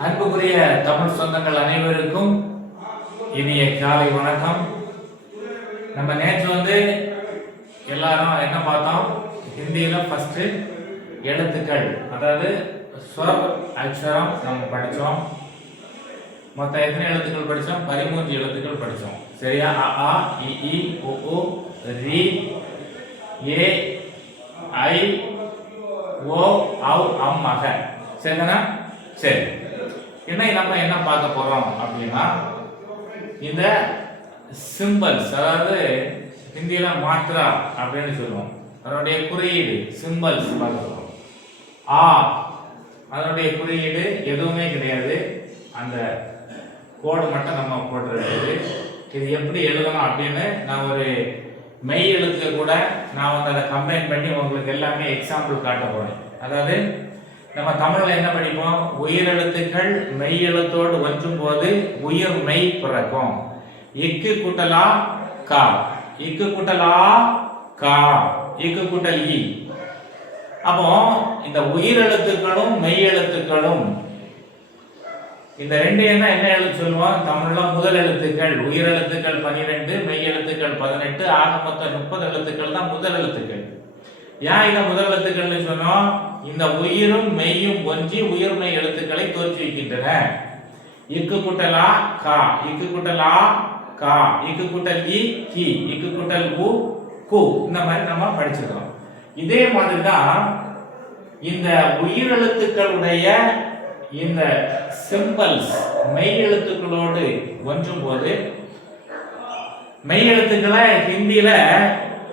அன்புக்குரிய தமிழ் சொந்தங்கள் அனைவருக்கும் இனிய காலை வணக்கம். நம்ம நேற்று வந்து எல்லாரும் என்ன பார்த்தோம்? ஹிந்தியில ஃபர்ஸ்ட் எழுத்துக்கள் அதாவது ஸ்வர் அக்ஷரம் நம்ம படித்தோம் மொத்தம் எத்தனை எழுத்துக்கள் படித்தோம் பதிமூன்று எழுத்துக்கள் படித்தோம் சரியா? அ ஆ இ ஓ ரி ஏ ஐ ஓ அவ் அம் மக. சரிதானா? சரி. இன்னைக்கு நம்ம என்ன பார்க்க போறோம் அப்படின்னா இந்த சிம்பிள்ஸ் அதாவது ஹிந்தியில மாத்ரா அப்படின்னு சொல்லுவோம். அதனுடைய குறியீடு சிம்பிள்ஸ் பார்க்க போறோம். ஆ அதனுடைய குறியீடு எதுவுமே கிடையாது. அந்த கோடு மட்டும் நம்ம போட்டுருக்குது இது எப்படி எழுதணும் அப்படின்னு நான் ஒரு மெய் எழுத்துல கூட நான் வந்து அதை கம்பைன் பண்ணி உங்களுக்கு எல்லாமே எக்ஸாம்பிள் காட்ட போறேன். அதாவது நம்ம தமிழில் என்ன படிப்போம்? உயிரெழுத்துக்கள் மெய் எழுத்தோடு ஒன்றும் போது உயிர் மெய் பிறக்கும். இக்கு கூட்டலா கா. இக்கு கூட்டலா கா. இக்கு கூட்டல் இ. அப்போ இந்த உயிரெழுத்துக்களும் மெய் எழுத்துக்களும் இந்த ரெண்டு என்ன என்ன எழுத்து சொல்லுவோம்? தமிழ்ல முதல் எழுத்துக்கள் உயிரெழுத்துக்கள் பனிரெண்டு மெய் எழுத்துக்கள் பதினெட்டு ஆக மொத்தம் முப்பது எழுத்துக்கள் தான் முதல் எழுத்துக்கள். ஏன் இதை முதல் எழுத்துக்கள்னு சொன்னோம்? இந்த உயிரும் மெய்யும் ஒன்றி உயிர்மை எழுத்துக்களை தோற்றுவிக்கின்றன இக்கு குட்டலா கா. இக்கு குட்டலா கா. இக்கு குட்டல் இ கி. இக்கு குட்டல் உ கு. இந்த மாதிரி நம்ம படிச்சிருக்கோம் இதே மாதிரி தான் இந்த உயிரெழுத்துக்களுடைய இந்த சிம்பிள்ஸ் மெய் எழுத்துக்களோடு ஒன்றும் போது மெய் எழுத்துக்களை ஹிந்தியில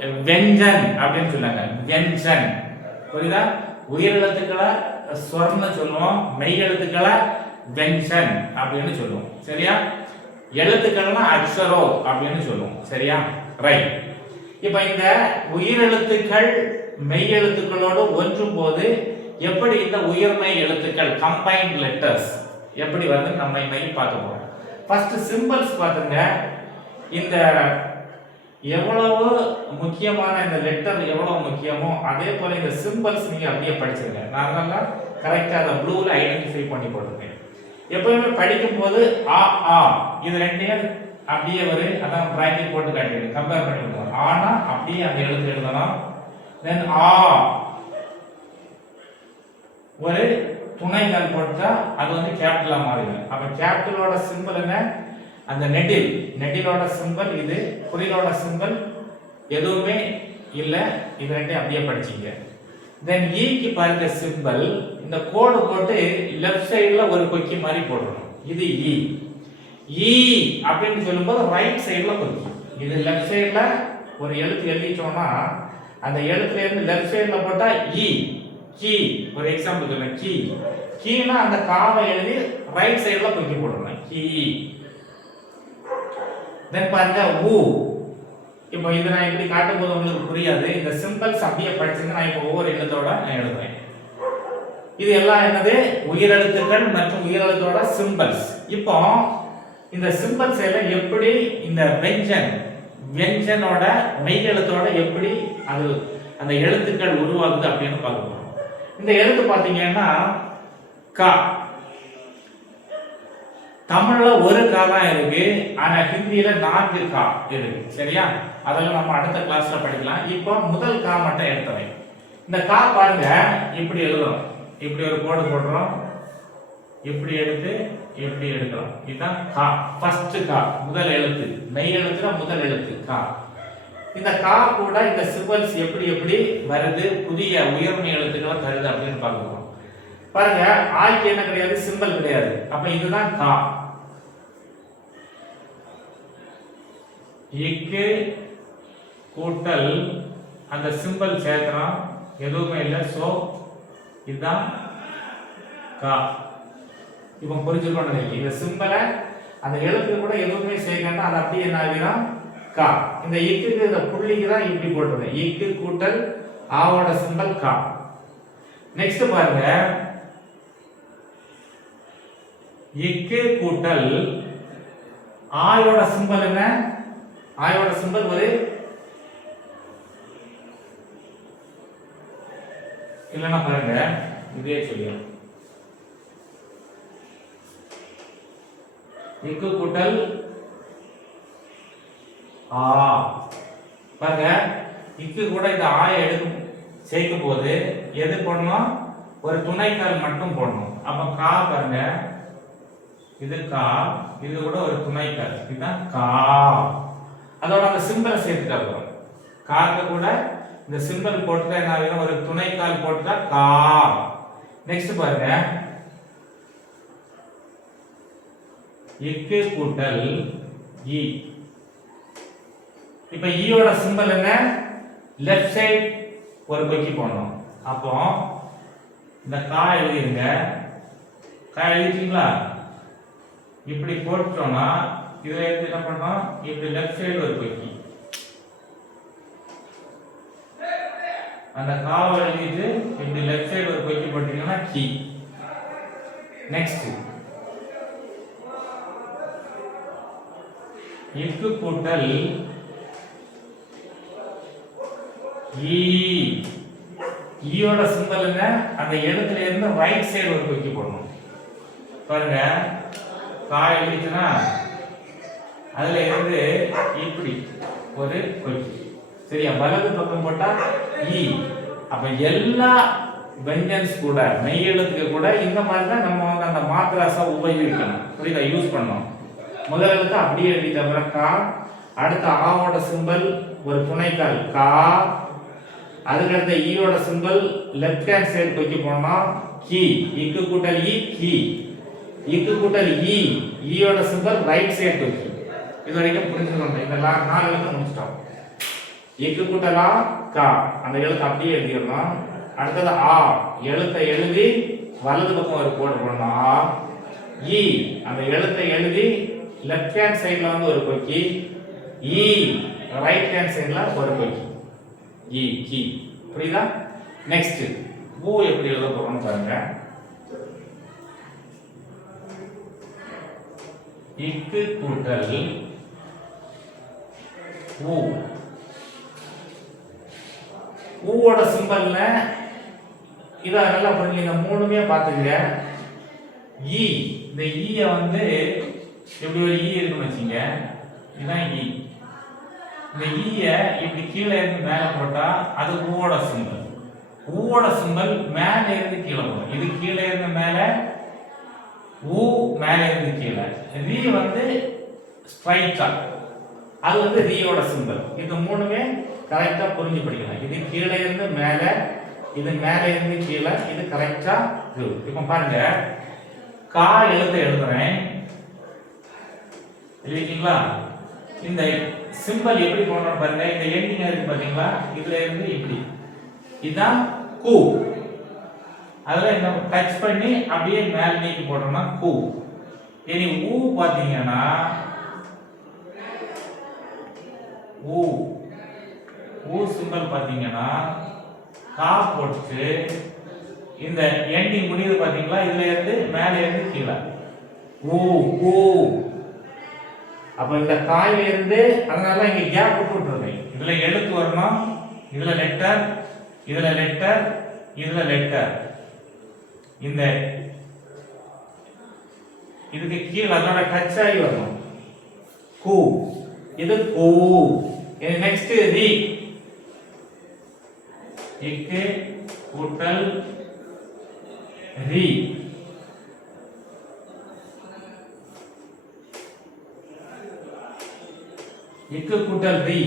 வெஞ்சன் அப்படின்னு சொன்னாங்க. வெஞ்சன். புரியுதா? உயிர் எழுத்துக்களை ஸ்வர்ண சொல்லுவோம். மெய் எழுத்துக்களை வெஞ்சன் அப்படின்னு சொல்லுவோம். சரியா? எழுத்துக்கள்னா அக்ஷரோ அப்படின்னு சொல்லுவோம். சரியா? ரைட் இப்போ இந்த உயிரெழுத்துக்கள் மெய் எழுத்துக்களோடு ஒன்றும் போது எப்படி இந்த உயர்மை எழுத்துக்கள் கம்பைன்ட் லெட்டர்ஸ் எப்படி வந்து நம்ம இன்னைக்கு பார்க்க போறோம். ஃபர்ஸ்ட் சிம்பிள்ஸ் பார்த்துங்க இந்த எவ்வளவு முக்கியமான இந்த லெட்டர் எவ்வளவு முக்கியமோ அதே போல இந்த சிம்பிள்ஸ் நீங்க அப்படியே படிச்சிருங்க. நான் நல்லா கரெக்டா அதை ப்ளூல ஐடென்டிஃபை பண்ணி போட்டிருக்கேன். எப்பயுமே படிக்கும் போது ஆ ஆ இது ரெண்டையும் அப்படியே ஒரு அதான் பிராக்கெட் போட்டு காட்டிடுங்க. கம்பேர் பண்ணி விடுவோம். ஆனா அப்படியே அந்த எழுத்து எழுதலாம். தென் ஆ ஒரு துணைகள் போட்டா அது வந்து கேபிட்டலா மாறிடும். அப்ப கேபிட்டலோட சிம்பிள் என்ன? அந்த நெடில் நெட்டிலோட சிம்பல் இது குறிலோட சிம்பல் எதுவுமே இல்லை. இது ரெண்டையும் அப்படியே படிச்சிங்க. தென் ஈக்கு e பாருங்க சிம்பல் இந்த கோடு போட்டு லெஃப்ட் சைடில் ஒரு கொக்கி மாதிரி போடணும். இது இ ஈ அப்படின்னு சொல்லும்போது ரைட் சைடில் கொக்கி. இது லெஃப்ட் சைடில் ஒரு எழுத்து எழுதிட்டோம்னா அந்த எழுத்துலேருந்து லெஃப்ட் சைடில் போட்டால் இ கீ ஒரு எக்ஸாம்பிள் சொல்லுங்கள் கீ கீனா அந்த காவை எழுதி ரைட் சைடில் கொக்கி போடணும். கீ தென் பாருங்க ஊ இப்போ இதை நான் இப்படி காட்டும் போது உங்களுக்கு புரியாது. இந்த சிம்பிள்ஸ் அப்படியே படிச்சிருந்து நான் இப்போ ஒவ்வொரு எழுத்தோட நான் எழுதுறேன். இது எல்லாம் என்னது? உயிரெழுத்துக்கள் மற்றும் உயிரெழுத்தோட சிம்பிள்ஸ் இப்போ இந்த சிம்பிள்ஸ் எல்லாம் எப்படி இந்த வெஞ்சன் வெஞ்சனோட மெய் எழுத்தோட எப்படி அது அந்த எழுத்துக்கள் உருவாகுது அப்படின்னு பார்க்க போறோம். இந்த எழுத்து பார்த்தீங்கன்னா கா. தமிழ்ல ஒரு கா தான் இருக்கு ஆனா ஹிந்தியில நான்கு கா இருக்கு. சரியா? அதெல்லாம் நம்ம அடுத்த கிளாஸ்ல படிக்கலாம். இப்போ முதல் கா மட்டும் எடுத்தவை. இந்த கா பாருங்க இப்படி எழுதுறோம். இப்படி ஒரு கோடு போடுறோம். இப்படி எடுத்து எப்படி எடுக்கிறோம். இதுதான் கா. ஃபர்ஸ்ட் கா முதல் எழுத்து. மெய் எழுத்துல முதல் எழுத்து கா. இந்த கா கூட இந்த சிம்பல்ஸ் எப்படி எப்படி வருது புதிய உயர்மை எழுத்துக்களை தருது அப்படின்னு பார்க்குறோம் பாருங்க ஆய்க்கு என்ன கிடையாது சிம்பல் கிடையாது. அப்ப இதுதான் கா. இக்கு கூட்டல் அந்த சிம்பிள் சேர்க்கிறோம். எதுவுமே இல்லை. ஸோ இதுதான் கா. இப்போ புரிஞ்சுக்கணும் நினைக்கிறேன் இந்த சிம்பிளை அந்த எழுத்து கூட எதுவுமே சேர்க்கணும் அது அப்படியே என்ன ஆகிடும் கா. இந்த இக்குக்கு இந்த புள்ளிக்கு தான் இப்படி போட்டுருவேன் இக்கு கூட்டல் ஆவோட சிம்பிள் கா. நெக்ஸ்ட் பாருங்க. இக்கு கூட்டல் ஆயோட சிம்பல் என்ன? ஆயோட சிம்பல் ஒரு இல்லைன்னா பாருங்க இதே சொல்லிடும் இக்கு கூட்டல் ஆ. பாருங்க இக்கு கூட இந்த ஆய எடுக்கும் சேர்க்கும் போது எது போடணும்? ஒரு துணைக்கால் மட்டும் போடணும். அப்ப கா பாருங்க இது கா இது கூட ஒரு துணைக்கால். இதுதான் கா. அதோட அந்த சிம்பிளை சேர்த்துட்டா போதும். காரில் கூட இந்த சிம்பிள் போட்டுதான் என்ன ஆகும்? ஒரு துணை கால் போட்டுட்டா கா. நெக்ஸ்ட் பாருங்க. இக்கு கூட்டல் இ. இப்ப e ஈயோட சிம்பிள் என்ன? லெஃப்ட் சைடு ஒரு கொக்கி போடணும். அப்போ இந்த கா எழுதிருங்க. கா எழுதிட்டீங்களா? இப்படி போட்டோம்னா இதுல இருந்து என்ன பண்ணோம் இப்படி லெஃப்ட் சைடு ஒரு கொக்கி அந்த காவை எழுதிட்டு இப்படி லெஃப்ட் சைடு ஒரு கொக்கி போட்டீங்கன்னா கீ. நெக்ஸ்ட் இக்கு கூட்டல் ஈ. ஈயோட சிம்பல் அந்த எழுத்துல இருந்து ரைட் சைடு ஒரு கொக்கி போடணும். பாருங்க. காய் எழுதிச்சுன்னா அதுல இருந்து இப்படி ஒரு கொக்கி சரியா? வலது பக்கம் போட்டா ஈ அப்ப எல்லா வெஞ்சன்ஸ் கூட மெய்யெழுத்துக்கு கூட இந்த மாதிரி தான் நம்ம வந்து அந்த மாத்ராஸை உபயோகிக்கணும். புரியுதா? யூஸ் பண்ணணும். முதல் எழுத்து அப்படியே எழுதி தவிர கா. அடுத்த ஆவோட சிம்பல் ஒரு துணைக்கால் கா. அதுக்கடுத்த ஈயோட சிம்பல் லெஃப்ட் ஹேண்ட் சைடு கொக்கி போனோம் கி. இக்கு கூட்டல் e, இ கி. இக்கு கூட்டல் இ ஈயோட சிம்பல் ரைட் சைடு கொக்கி. இது வரைக்கும் புரிஞ்சுக்கணும் இந்த லா- நாலு எழுத்து முடிச்சிட்டோம். இக்கு கூட்டலா கா. அந்த எழுத்து அப்படியே எழுதிடணும் அடுத்தது ஆ. எழுத்தை எழுதி வலது பக்கம் ஒரு கோடு போடணும். ஆ. இ அந்த எழுத்தை எழுதி லெஃப்ட் ஹேண்ட் சைடில் வந்து ஒரு கொக்கி. இ ரைட் ஹேண்ட் சைடில் ஒரு கொக்கி. இ கி. புரியுதா? நெக்ஸ்ட் ஊ எப்படி எழுத போறோம்னு பாருங்க. இக்கு கூட்டல் ஊ ஊவோட சிம்பல்ல இதை நல்லா புரிஞ்சுங்க மூணுமே பாத்துங்க ஈ e. இந்த e ஈய வந்து இப்படி ஒரு ஈ இருக்குன்னு வச்சுங்க இதுதான் ஈ இந்த ஈய இப்படி கீழே இருந்து மேலே போட்டா அது ஊவோட சிம்பல் ஊவோட சிம்பல் மேலே இருந்து கீழே போகும் இது கீழே இருந்து மேலே ஊ மேலே இருந்து கீழே. ரீ வந்து ஸ்ட்ரைட்டா அது வந்து ரீயோட சிம்பல் இது மூணுமே கரெக்டாக புரிஞ்சு படிக்கலாம் இது கீழே இருந்து மேலே இது மேலே இருந்து கீழே இது கரெக்டாக இது. இப்போ பாருங்க. கா எழுத்து எழுதுறேன். இல்லைங்களா இந்த சிம்பல் எப்படி போனோம் பாருங்க. இந்த எண்டிங் இருக்கு பாத்தீங்களா? இதுல இருந்து இப்படி. இதுதான் கூ. அதுல இந்த டச் பண்ணி அப்படியே மேலே நீக்கி போட்டோம்னா கூ. இனி ஊ பாத்தீங்கன்னா ஊ. ஊ சிம்பல் பார்த்தீங்கன்னா கா போட்டு இந்த எண்டிங் முடியுது பார்த்தீங்களா? இதுல இருந்து மேலே இருந்து கீழே. ஊ ஊ. அப்ப இந்த காயில இருந்து அதனால இங்க கேப் விட்டுருக்கேன் இதுல எழுத்து வரணும் இதுல லெட்டர் இதுல லெட்டர் இதுல லெட்டர். இந்த இதுக்கு கீழே அதோட டச் ஆகி வரணும். கூ. இது கூ இது நெக்ஸ்ட் ரி இக்கு கூட்டல் ரி. இக்கு கூட்டல் ரி.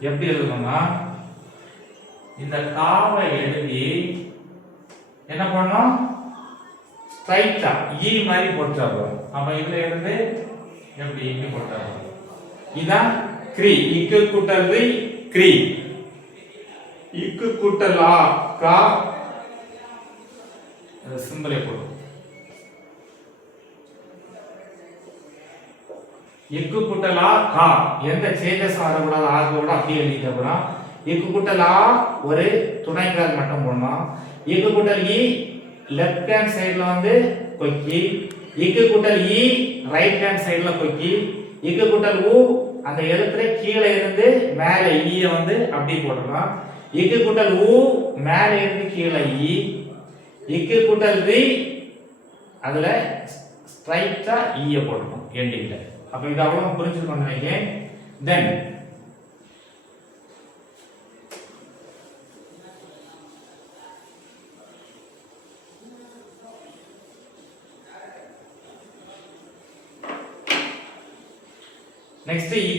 எப்படி எழுதணும்னா இந்த காவை எழுதி என்ன பண்ணோம் ஸ்ட்ரைட்டா ஈ மாதிரி போட்டா அப்ப இதுல இருந்து எப்படி? இப்படி போட்டா இதான் கிரி. இக்கு கூட்டல் ரி இக்கு கூட்டல் ஆ கா. சிம்பிளை போடும் இக்கு கூட்டல் ஆ கா. எந்த சேஞ்சஸ் ஆகக்கூடாது ஆகக்கூடாது அப்படி அப்படியே அப்புறம் இக்கு கூட்டல் ஆ ஒரு துணைக்கால் மட்டும் போடணும்? இக்கு கூட்டல் இ லெஃப்ட் ஹேண்ட் சைடில் வந்து கொக்கி. இக்கு கூட்டல் இ ரைட் ஹேண்ட் சைடில் கொக்கி. இக்கு கூட்டல் ஊ? அந்த எழுத்துல கீழே இருந்து மேல ஈய வந்து அப்படி போட்டுடலாம் இக்கு கூட்டல் ஊ? மேல இருந்து கீழே ஈ. இக்கு கூட்டல் ரி அதுல ஸ்ட்ரைட்டா ஈய போடணும் எண்டிங்ல அப்ப இது அவ்வளவு புரிஞ்சுக்கணும் நினைக்கிறேன். தென்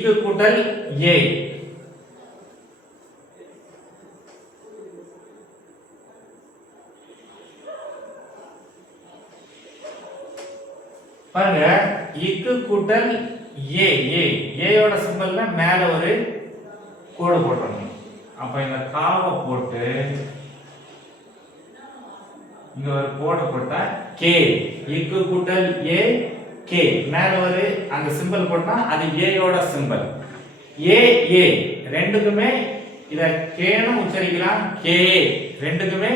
நெக்ஸ்ட் இக்கு கூட்டல் ஏ. பாருங்க இக்கு கூட்டல் ஏ ஏ. ஏயோட சிம்பல்ல மேல ஒரு கோடு போட்டோம் அப்ப இந்த காவை போட்டு இங்க ஒரு கோடு போட்டா கே. இக்கு கூட்டல் ஏ கே மேலே ஒரு அந்த சிம்பல் போட்டால் அது ஏயோட சிம்பல் ஏ ஏ ரெண்டுக்குமே இதை கேனும் உச்சரிக்கலாம். கே ரெண்டுக்குமே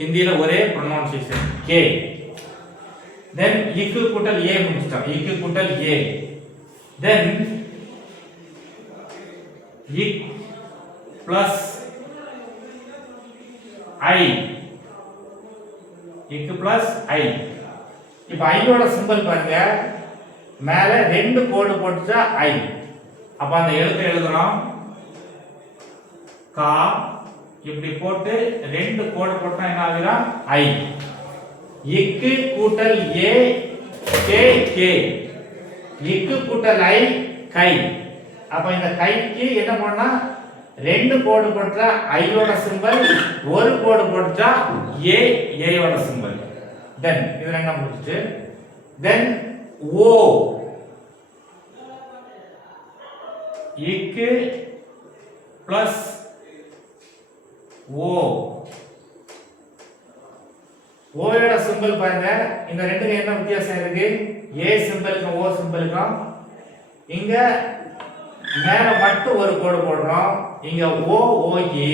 ஹிந்தியில் ஒரே ப்ரொனவுன்சியேஷன் கே தென் இக்கு கூட்டல் ஏ முடிச்சிட்டோம். இக்கு கூட்டல் ஏ தென் இக் பிளஸ் ஐ இக்கு பிளஸ் ஐ இப்போ ஐயோட சிம்பல் பாருங்க. மேல ரெண்டு கோடு போட்டுச்சா ஐ. அப்ப அந்த எழுத்தை எழுதுறோம். கா. இப்படி போட்டு ரெண்டு கோடு போட்டா என்ன ஆகுதுன்னா ஐ. இக்கு கூட்டல் ஏ கே கே. இக்கு கூட்டல் ஐ கை. அப்ப இந்த கைக்கு என்ன பண்ணா ரெண்டு கோடு போட்டா ஐயோட சிம்பல் ஒரு கோடு போட்டா ஏ ஏயோட சிம்பல் தென் இது என்ன முடிச்சுட்டு தென் ஓ. இக்கு பிளஸ் ஓ. ஓயோட சிம்பிள் பாருங்க. இந்த ரெண்டுக்கு என்ன வித்தியாசம் இருக்கு? ஏ சிம்பிளுக்கும் ஓ சிம்பிளுக்கும் இங்க மேல மட்டும் ஒரு கோடு போடுறோம். இங்க ஓ ஓகி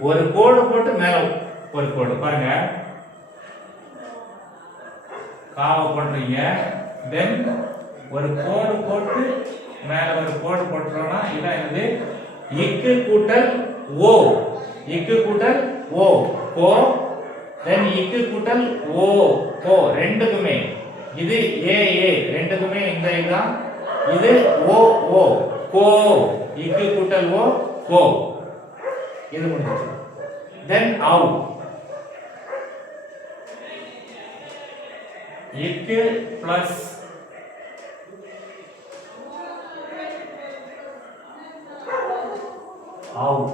ஒரு கோடு போட்டு மேல ஒரு கோடு. பாருங்க. காவை பண்றீங்க தென் ஒரு கோடு போட்டு மேல ஒரு கோடு போட்டுறோம்னா இதான் இது இக்கு கூட்டல் ஓ. இக்கு கூட்டல் ஓ. கோ. தென் இக்கு கூட்டல் ஓ. கோ. ரெண்டுக்குமே. இது ஏ ஏ. ரெண்டுக்குமே இந்த இதுதான் இது ஓ ஓ. கோ. இக்கு கூட்டல் ஓ கோ. இது முடிஞ்சிச்சு தென் அவுட் இக்கு பிளஸ் அவு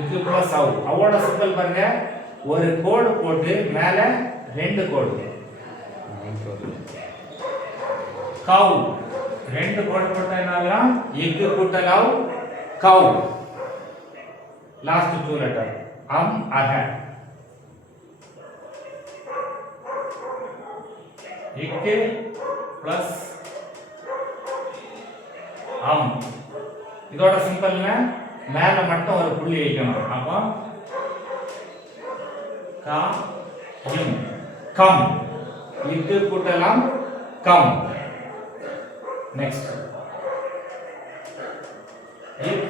இக்கு பிளஸ் அவு அவோட சிம்பிள் பாருங்க ஒரு கோடு போட்டு மேல ரெண்டு கோடு. கவு ரெண்டு கோடு போட்டா என்ன ஆகலாம் இக்கு கூட்டல் அவு கவு லாஸ்ட் டூ லெட்டர் அம் அக. இக்கு பிளஸ் அம் இதோட சிம்பிள்ல மேல மட்டும் ஒரு புள்ளி வைக்கணும். அப்போ கா இம் கம். இக்கு கூட்டலாம் கம். நெக்ஸ்ட் இக்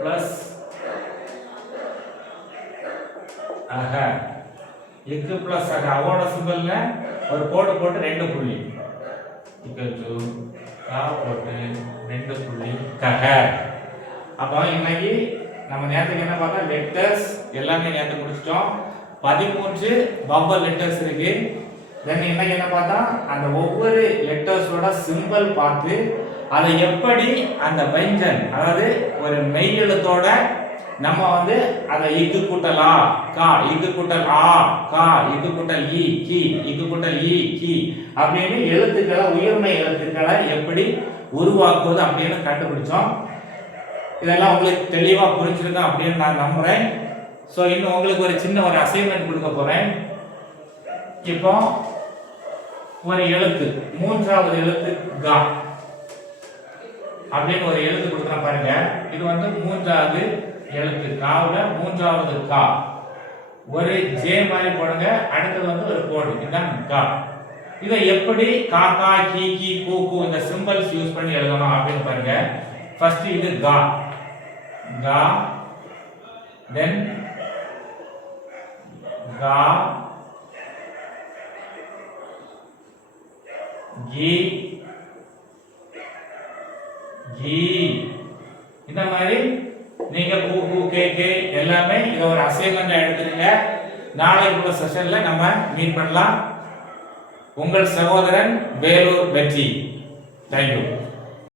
பிளஸ் அக. இக்கு பிளஸ் அக. அவோட சிம்பிள்ல ஒரு கோடு போட்டு ரெண்டு புள்ளி. இக்கல் டு கா போட்டு ரெண்டு புள்ளி கக அப்போ இன்னைக்கு நம்ம நேரத்துக்கு என்ன பார்த்தா லெட்டர்ஸ் எல்லாமே நேரத்தை முடிச்சிட்டோம். பதிமூன்று பம்பர் லெட்டர்ஸ் இருக்கு. தென் இன்னைக்கு என்ன பார்த்தா அந்த ஒவ்வொரு லெட்டர்ஸோட சிம்பிள் பார்த்து அதை எப்படி அந்த வைஞ்சன் அதாவது ஒரு மெய் எழுத்தோட நம்ம வந்து அதை இக்கு கூட்டல் ஆ கா இக்கு கூட்டல் ஆ கா இக்கு கூட்டல் இ கி இக்கு கூட்டல் இ கி அப்படின்னு எழுத்துக்களை உயர்மை எழுத்துக்களை எப்படி உருவாக்குவது அப்படின்னு கண்டுபிடிச்சோம். இதெல்லாம் உங்களுக்கு தெளிவாக புரிஞ்சிருக்கோம் அப்படின்னு நான் நம்புகிறேன் ஸோ இன்னும் உங்களுக்கு ஒரு சின்ன ஒரு அசைன்மெண்ட் கொடுக்க போகிறேன் இப்போ ஒரு எழுத்து மூன்றாவது எழுத்து கா அப்படின்னு ஒரு எழுத்து கொடுக்குறேன் பாருங்க. இது வந்து மூன்றாவது எழுத்து காவில் மூன்றாவது கா. ஒரு ஜே மாதிரி போடுங்க அடுத்தது வந்து ஒரு கோடு. இதுதான் கா. இதை எப்படி காக்கா கீ கீ கூ கூ இந்த சிம்பிள்ஸ் யூஸ் பண்ணி எழுதணும் அப்படின்னு பாருங்க. ஃபர்ஸ்ட் இது கா. கா தென் கா கி கி. இந்த மாதிரி நீங்க கூ கூ கே கே எல்லாமே இதை ஒரு அசைன்மெண்ட் எடுத்துருங்க நாளைக்கு உள்ள செஷன்ல நம்ம மீட் பண்ணலாம். உங்கள் சகோதரன் வேலூர் வெற்றி. தேங்க்யூ